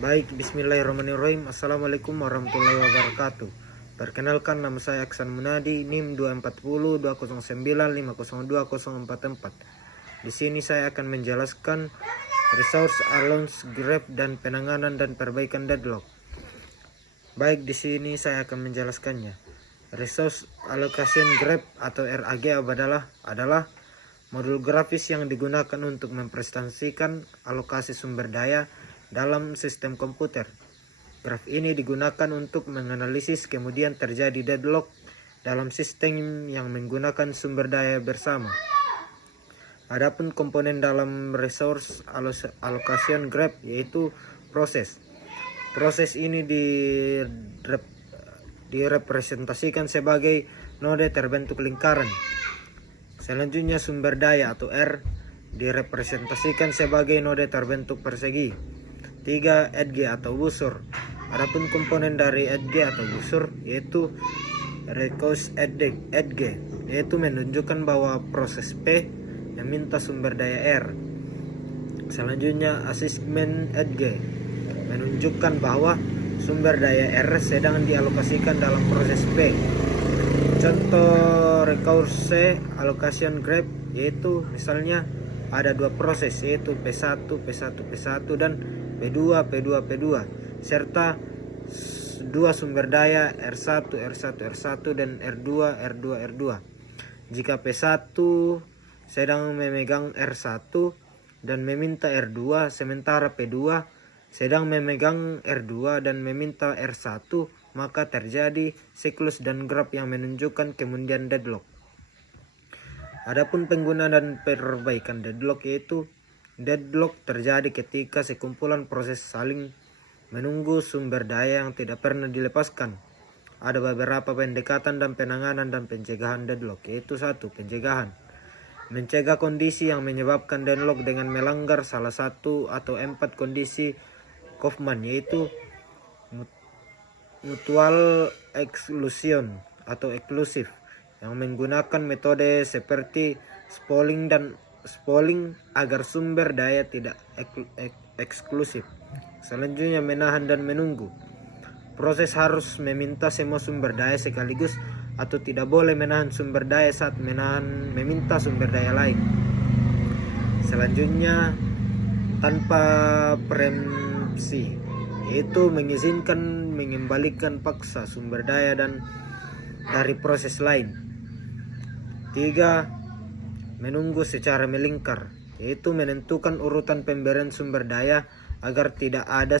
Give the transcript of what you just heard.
Baik, bismillahirrahmanirrahim. Assalamualaikum warahmatullahi wabarakatuh. Perkenalkan, nama saya Aksan Munadi, NIM 2402095020044. Di sini saya akan menjelaskan resource allowance grab dan penanganan dan perbaikan deadlock. Baik, di sini saya akan menjelaskannya. Resource allocation grab atau RAG adalah modul grafis yang digunakan untuk mempresentasikan alokasi sumber daya dalam sistem komputer. Graf ini digunakan untuk menganalisis kemudian terjadi deadlock dalam sistem yang menggunakan sumber daya bersama. Adapun komponen dalam resource allocation graph yaitu proses. Proses ini direpresentasikan sebagai node terbentuk lingkaran. Selanjutnya sumber daya atau R direpresentasikan sebagai node terbentuk persegi. 3. Edge atau busur. Adapun komponen dari edge atau busur yaitu request edge yaitu menunjukkan bahwa proses P meminta sumber daya R. Selanjutnya assessment edge menunjukkan bahwa sumber daya R sedang dialokasikan dalam proses P. Contoh recurse allocation graph yaitu misalnya ada dua proses yaitu P1 dan P2 serta dua sumber daya R1 dan R2. Jika P1 sedang memegang R1 dan meminta R2, sementara P2 sedang memegang R2 dan meminta R1, maka terjadi siklus dan graf yang menunjukkan kemunduran deadlock. Adapun penggunaan dan perbaikan deadlock yaitu deadlock terjadi ketika sekumpulan proses saling menunggu sumber daya yang tidak pernah dilepaskan. Ada beberapa pendekatan dan penanganan dan pencegahan deadlock, yaitu 1. Pencegahan. Mencegah kondisi yang menyebabkan deadlock dengan melanggar salah satu atau 4 kondisi Kaufman, yaitu mutual exclusion atau eksklusif, yang menggunakan metode seperti spooling agar sumber daya tidak eksklusif. Selanjutnya menahan dan menunggu. Proses harus meminta semua sumber daya sekaligus atau tidak boleh menahan sumber daya saat meminta sumber daya lain. Selanjutnya tanpa preempsi, yaitu mengizinkan mengembalikan paksa sumber daya dan dari proses lain. 3. Menunggu secara melingkar, yaitu menentukan urutan pemberian sumber daya agar tidak ada